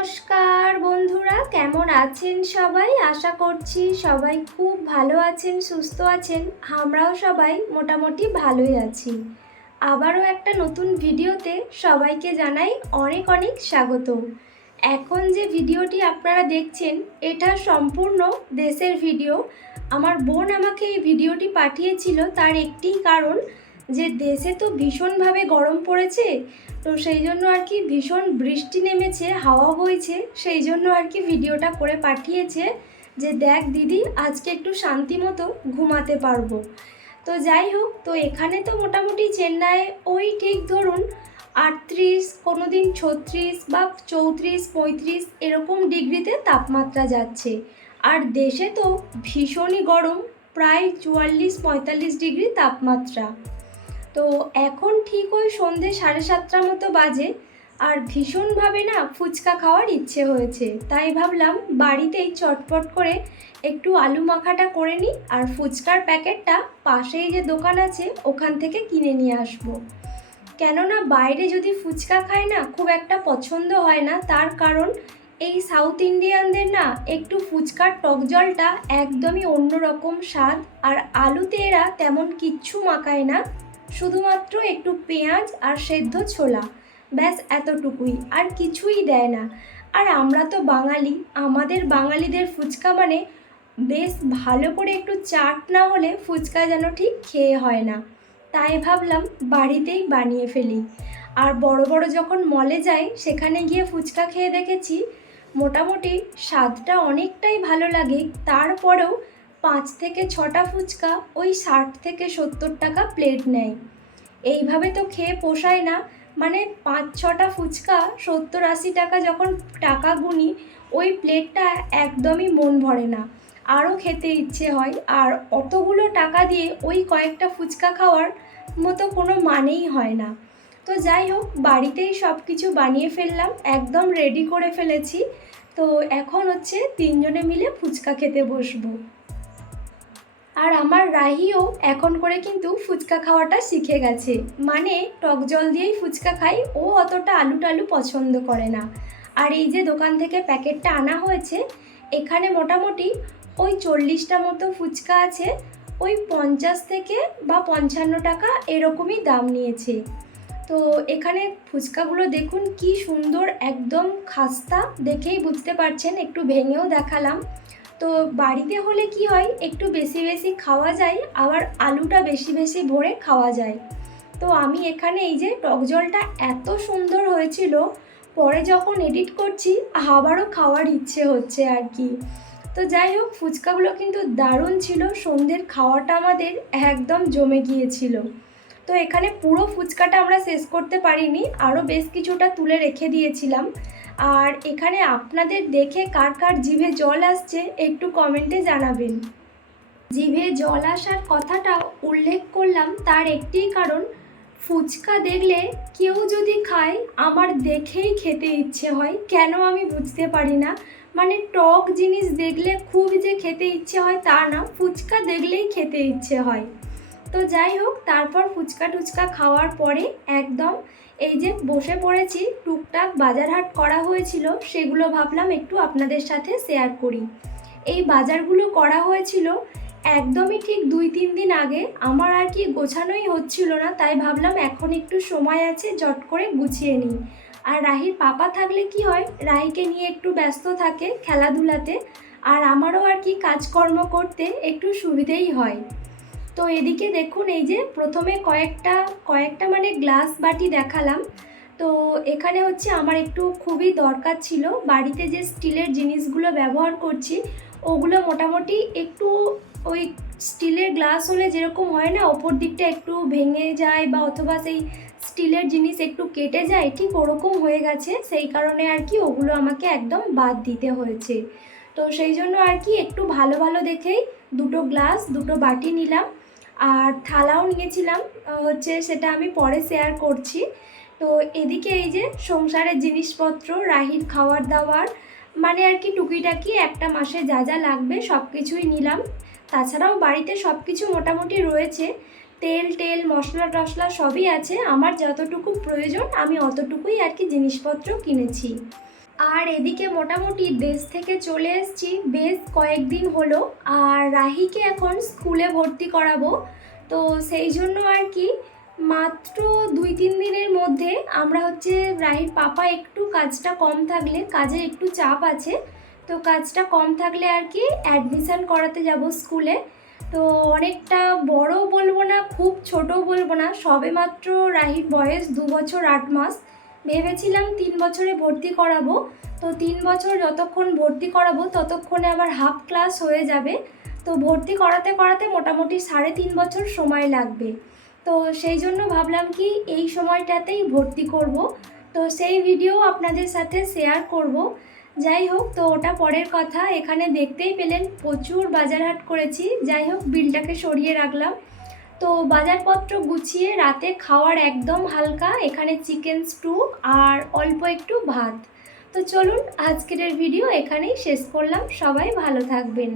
নমস্কার বন্ধুরা, কেমন আছেন সবাই? আশা করছি সবাই খুব ভালো আছেন, সুস্থ আছেন। আমরাও সবাই মোটামুটি ভালোই আছি। আবারও একটা নতুন ভিডিওতে সবাইকে জানাই অনেক অনেক স্বাগত এখন যে ভিডিওটি আপনারা দেখছেন, এটা সম্পূর্ণ দেশের ভিডিও। আমার বোন আমাকে এই ভিডিওটি পাঠিয়েছিল, তার একটি কারণ যে দেশে তো ভীষণভাবে গরম পড়েছে, তো সেই জন্য আর কি ভীষণ বৃষ্টি নেমেছে, হাওয়া বইছে, সেই জন্য আর কি ভিডিওটা করে পাঠিয়েছে যে দেখ দিদি, আজকে একটু শান্তি মতো ঘুমাতে পারব। তো যাই হোক, তো এখানে তো মোটামুটি চেন্নাইয়ে ওই ঠিক ধরুন আটত্রিশ কোনো দিন ছত্রিশ বা চৌত্রিশ, পঁয়ত্রিশ এরকম ডিগ্রিতে তাপমাত্রা যাচ্ছে। আর দেশে তো ভীষণই গরম, প্রায় চুয়াল্লিশ, পঁয়তাল্লিশ ডিগ্রি তাপমাত্রা। তো এখন ঠিক ওই সন্ধে সাড়ে সাতটার মতো বাজে আর ভীষণভাবে না ফুচকা খাওয়ার ইচ্ছে হয়েছে। তাই ভাবলাম বাড়িতেই চটপট করে একটু আলু মাখাটা করে নিই আর ফুচকার প্যাকেটটা পাশেই যে দোকান আছে ওখান থেকে কিনে নিয়ে আসব। কেননা বাইরে যদি ফুচকা খায় না খুব একটা পছন্দ হয় না, তার কারণ এই সাউথ ইন্ডিয়ানদের না একটু ফুচকার টক জলটা একদমই অন্যরকম স্বাদ আর আলুতে এরা তেমন কিচ্ছু মাখায় না। শুধুমাত্র একটু পেঁয়াজ আর সেদ্ধ ছোলা। ব্যাস, এতটুকুই। আর কিছুই দেয় না। আর আমরা তো বাঙালি। আমাদের বাঙালিদের ফুচকা মানে বেশ ভালো করে একটু চাট না হলে ফুচকা যেন ঠিক খেয়ে হয় না। তাই ভাবলাম বাড়িতেই বানিয়ে ফেলি। আর বড় বড় যখন মলে যাই, সেখানে গিয়ে ফুচকা খেয়ে দেখেছি, মোটামুটি স্বাদটা অনেকটাই ভালো লাগে। তারপরেও পাঁচ থেকে ছটা ফুচকা ওই ষাট থেকে সত্তর টাকা প্লেট নেয়। এইভাবে তো খেয়ে পোষায় না। মানে পাঁচ, ছটা ফুচকা সত্তর, আশি টাকা যখন টাকা গুনি, ওই প্লেটটা একদমই মন ভরে না। আরও খেতে ইচ্ছে হয়। আর অতগুলো টাকা দিয়ে ওই কয়েকটা ফুচকা খাওয়ার মতো কোনো মানেই হয় না। তো যাই হোক, বাড়িতেই সব কিছু বানিয়ে ফেললাম। একদম রেডি করে ফেলেছি। তো এখন হচ্ছে তিনজনে মিলে ফুচকা খেতে বসবো। আর আমার রাহিও এখন করে কিন্তু ফুচকা খাওয়াটা শিখে গেছে। মানে টক জল দিয়েই ফুচকা খাই, ও অতটা আলু টালু পছন্দ করে না। আর এই যে দোকান থেকে প্যাকেটটা আনা হয়েছে, এখানে মোটামুটি ওই চল্লিশটা মতো ফুচকা আছে, ওই পঞ্চাশ থেকে বা পঞ্চান্ন টাকা এরকমই দাম নিয়েছে। তো এখানে ফুচকাগুলো দেখুন কি সুন্দর, একদম খাস্তা, দেখেই বুঝতে পারছেন, একটু ভেঙেও দেখালাম। তো বাড়িতে হলে কি হয়? একটু বেশি বেশি খাওয়া যায়, আবার আলুটা বেশি বেশি ভরে খাওয়া যায়। তো আমি এখানে এই যে টক জলটা এত সুন্দর হয়েছিল, পরে যখন এডিট করছি, আবারও খাওয়ার ইচ্ছে হচ্ছে আর কি। তো যাই হোক, ফুচকাগুলো কিন্তু দারুণ ছিল, সন্ধ্যের খাওয়াটা আমাদের একদম জমে গিয়েছিল। তো এখানে পুরো ফুচকাটা আমরা শেষ করতে পারিনি, আরও বেশ কিছুটা তুলে রেখে দিয়েছিলাম। আর এখানে আপনাদের দেখে কার কার জিভে জল আসছে একটু কমেন্টে জানাবেন। জিভে জল আসার কথাটা উল্লেখ করলাম, তার একটি কারণ, ফুচকা দেখলে কেউ যদি খায়, আমার দেখেই খেতে ইচ্ছে হয়, কেন আমি বুঝতে পারি না। মানে টক জিনিস দেখলে খুব যে খেতে ইচ্ছে হয় তা না, ফুচকা দেখলেই খেতে ইচ্ছে হয়। তো যাই হোক, তারপর ফুচকা টুচকা খাওয়ার পরে একদম এই যে বসে পড়েছি, টুকটাক বাজারহাট করা হয়েছিল, সেগুলো ভাবলাম একটু আপনাদের সাথে শেয়ার করি। এই বাজারগুলো করা হয়েছিল একদমই ঠিক দুই তিন দিন আগে, আমার আর কি গোছানোই হচ্ছিল না, তাই ভাবলাম এখন একটু সময় আছে, জট করে গুছিয়ে নিই। আর রাহির পাপা থাকলে কি হয়, রাহিকে নিয়ে একটু ব্যস্ত থাকে খেলাধুলাতে, আর আমারও আর কি কাজকর্ম করতে একটু সুবিধেই হয়। তো এদিকে দেখুন, এই যে প্রথমে কয়েকটা কয়েকটা মানে গ্লাস বাটি দেখালাম। তো এখানে হচ্ছে আমার একটু খুবই দরকার ছিল। বাড়িতে যে স্টিলের জিনিসগুলো ব্যবহার করছি, ওগুলো মোটামুটি একটু ওই স্টিলের গ্লাস হলে যেরকম হয় না, ওপর দিকটা একটু ভেঙে যায় বা অথবা সেই স্টিলের জিনিস একটু কেটে যায়, ঠিক ওরকম হয়ে গেছে। সেই কারণে আর কি ওগুলো আমাকে একদম বাদ দিতে হয়েছে। তো সেই জন্য আর কি একটু ভালো ভালো দেখেই দুটো গ্লাস, দুটো বাটি নিলাম। আর থালাও নিয়েছিলাম হচ্ছে সেটা আমি পরে শেয়ার করছি। তো এদিকে এই যে সংসারের জিনিসপত্র, রাহির খাওয়ার দাওয়ার মানে আর কি টুকিটাকি একটা মাসে যা যা লাগবে সব কিছুই নিলাম। তাছাড়াও বাড়িতে সব কিছু মোটামুটি রয়েছে। তেল, টেল, মশলা টশলা সবই আছে। আমার যতটুকু প্রয়োজন, আমি অতটুকুই আর কি জিনিসপত্র কিনেছি। আর এদিকে মোটামুটি দেশ থেকে চলে এসেছি। বেশ কয়েকদিন হলো। আর রাহিকে এখন স্কুলে ভর্তি করাবো। তো সেই জন্য আর কি, মাত্র দুই তিন দিনের মধ্যে আমরা হচ্ছে রাহির পাপা একটু কাজটা কম থাকলে কাজের একটু চাপ আছে, তো কাজটা কম থাকলে আর কি অ্যাডমিশান করাতে যাব স্কুলে। তো অনেকটা বড় বলব না, খুব ছোট বলব না সবে মাত্র রাহির বয়স দু বছর আট মাস। ভেবেছিলাম তিন বছরে ভর্তি করাবো। তো তিন বছর যতক্ষণ ভর্তি করাবো, ততক্ষণে আবার হাফ ক্লাস হয়ে যাবে। তো ভর্তি করাতে করাতে মোটামুটি সাড়ে তিন বছর সময় লাগবে। তো সেই জন্য ভাবলাম কি, এই সময়টাতেই ভর্তি করব। তো সেই ভিডিও আপনাদের সাথে শেয়ার করব। যাই হোক, তো ওটা পরের কথা। এখানে দেখতেই পেলেন, প্রচুর বাজার হাট করেছি। যাই হোক, বিলটাকে সরিয়ে রাখলাম। তো বাজারপত্র গুছিয়ে রাতে খাওয়ার একদম হালকা, এখানে চিকেন স্টু আর অল্প একটু ভাত। তো চলুন, আজকের ভিডিও এখানেই শেষ করলাম। সবাই ভালো থাকবেন।